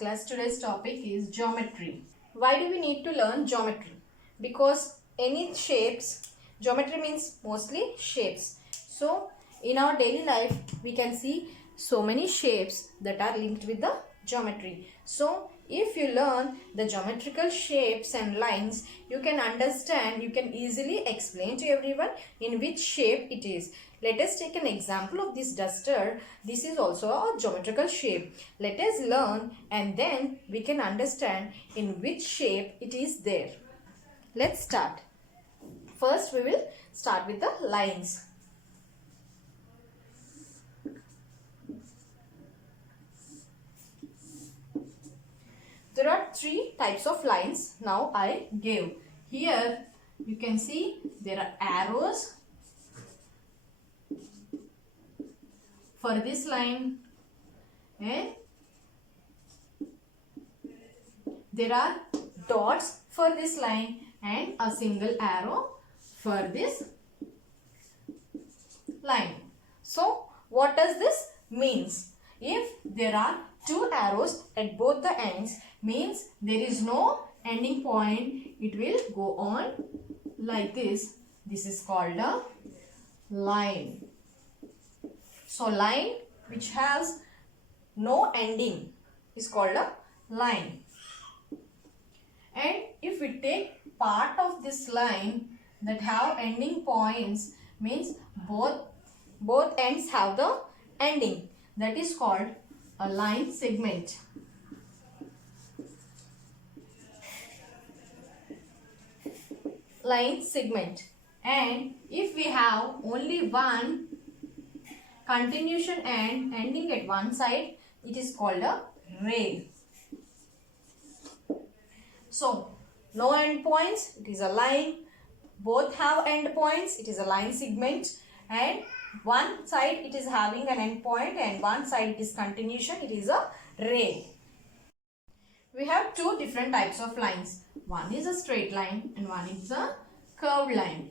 class. Today's topic is geometry. Why do we need to learn geometry? Because any shapes, geometry means mostly shapes. So in our daily life we can see so many shapes that are linked with the geometry. So if you learn the geometrical shapes and lines, you can understand, you can easily explain to everyone in which shape it is. Let us take an example of this duster. This is also a geometrical shape. Let us learn and then we can understand in which shape it is there. Let's start. First we will start with the lines. There are three types of lines now I gave. Here you can see there are arrows for this line and there are dots for this line and a single arrow for this line. So what does this means? If there are two arrows at both the ends, means there is no ending point. It will go on like this. This is called a line. So line which has no ending is called a line. And if we take part of this line that have ending points, means both ends have the ending, that is called a line segment. Line segment. And if we have only one continuation and ending at one side, it is called a rail. So no end points, it is a line. Both have end points, it is a line segment. And one side it is having an end point and one side it is continuation, it is a rail. We have two different types of lines. One is a straight line and one is a curved line.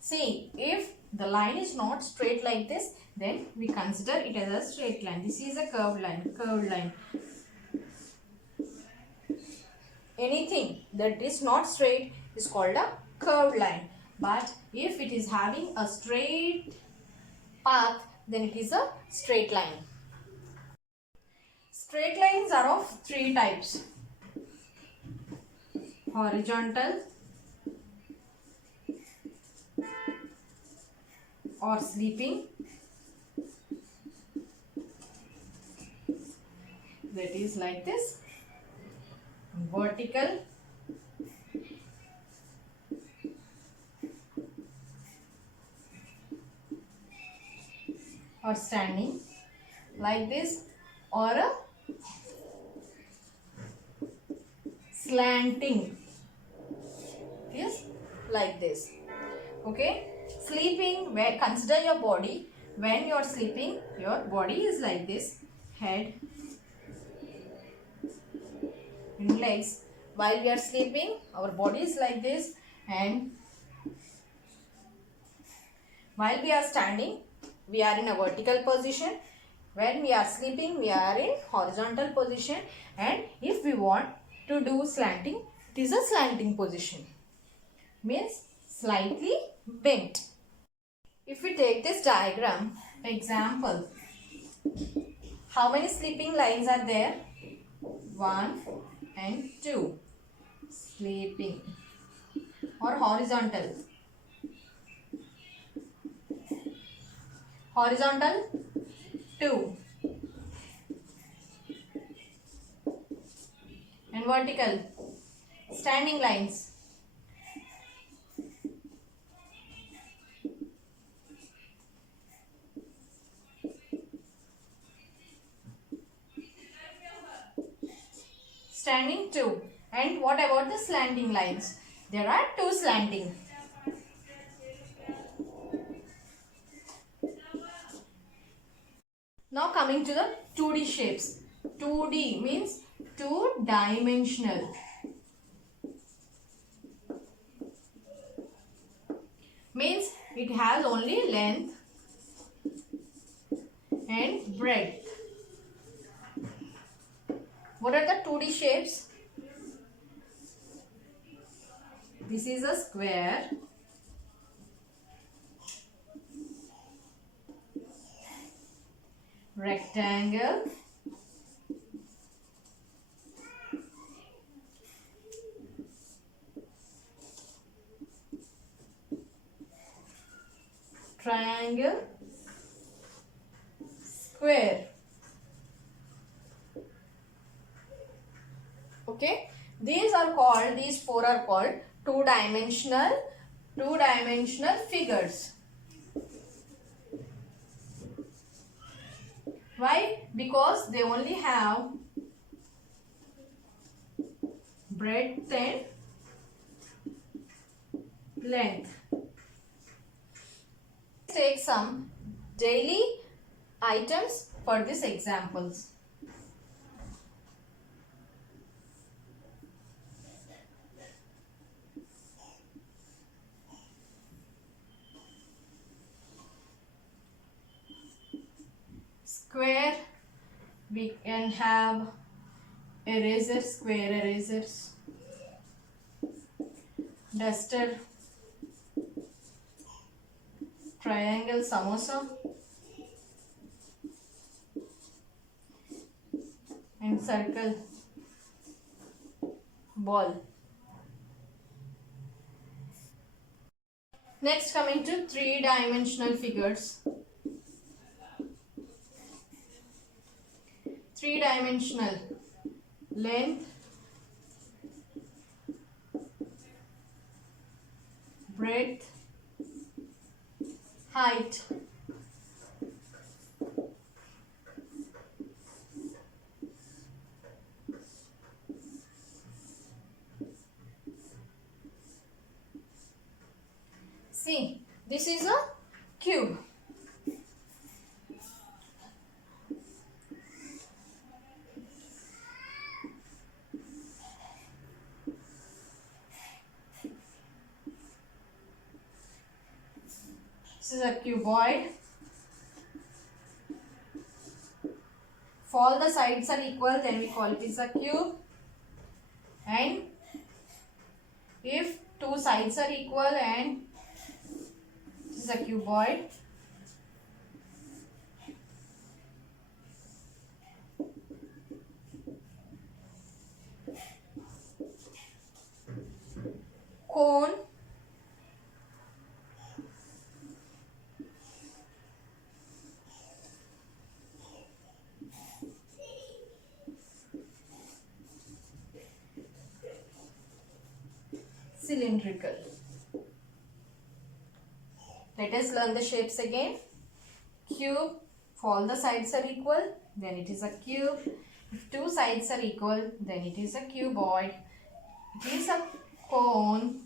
See, if the line is not straight like this, then we consider it as a straight line. This is a curved line, curved line. Anything that is not straight is called a curved line. But if it is having a straight path, then it is a straight line. Straight lines are of three types: horizontal or sleeping, that is like this, vertical or standing like this, or a slanting is like this. Okay, sleeping, where consider your body. When you are sleeping, your body is like this, head and legs. While we are sleeping, our body is like this, and while we are standing, we are in a vertical position. When we are sleeping, we are in horizontal position, and if we want to do slanting, it is a slanting position, means slightly bent. If we take this diagram, example, how many sleeping lines are there? 1 and 2, sleeping, or horizontal. Horizontal 2 and vertical standing lines. Standing 2. And what about the slanting lines? There are 2 slanting. Now coming to the 2D shapes. 2D means two-dimensional. means it has only length and breadth. What are the 2D shapes? This is a square. Rectangle. Triangle. Square. Okay, these four are called two-dimensional figures. Why? Because they only have breadth and length. Let's take some daily items for these examples. Square, we can have erasers, square erasers, duster, triangle samosa, and circle ball. Next, coming to three-dimensional figures. Three-dimensional length, breadth, height. See, this is a cube. This is a cuboid. If all the sides are equal, then we call it is a cube. And if two sides are equal and this is a cuboid. Cone. Cylindrical. Let us learn the shapes again. Cube, if all the sides are equal, then it is a cube. If two sides are equal, then it is a cuboid. It is a cone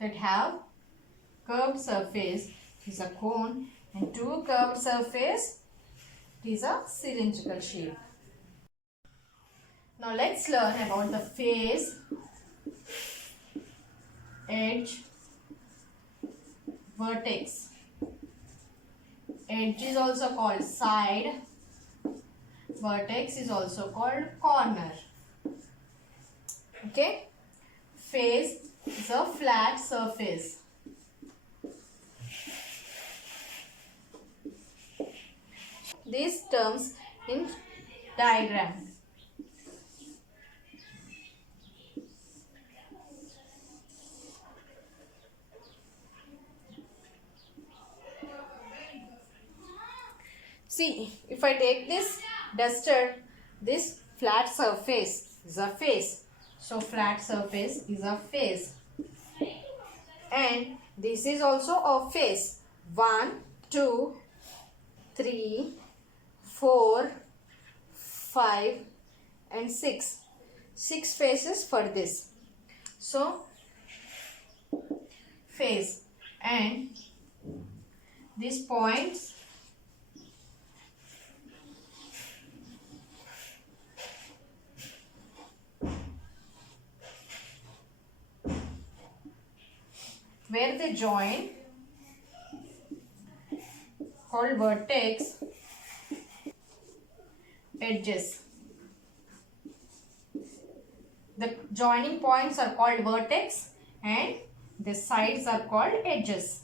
that have curved surface. It is a cone, and two curved surface, it is a cylindrical shape. Now let's learn about the face, edge, vertex. Edge is also called side. Vertex is also called corner. Okay. Face is a flat surface. These terms in diagram. See, if I take this duster, this flat surface is a face. So, flat surface is a face. And this is also a face. 1, 2, 3, 4, 5 and 6. 6 faces for this. So, face. And these points where they join called vertex edges. The joining points are called vertex and the sides are called edges.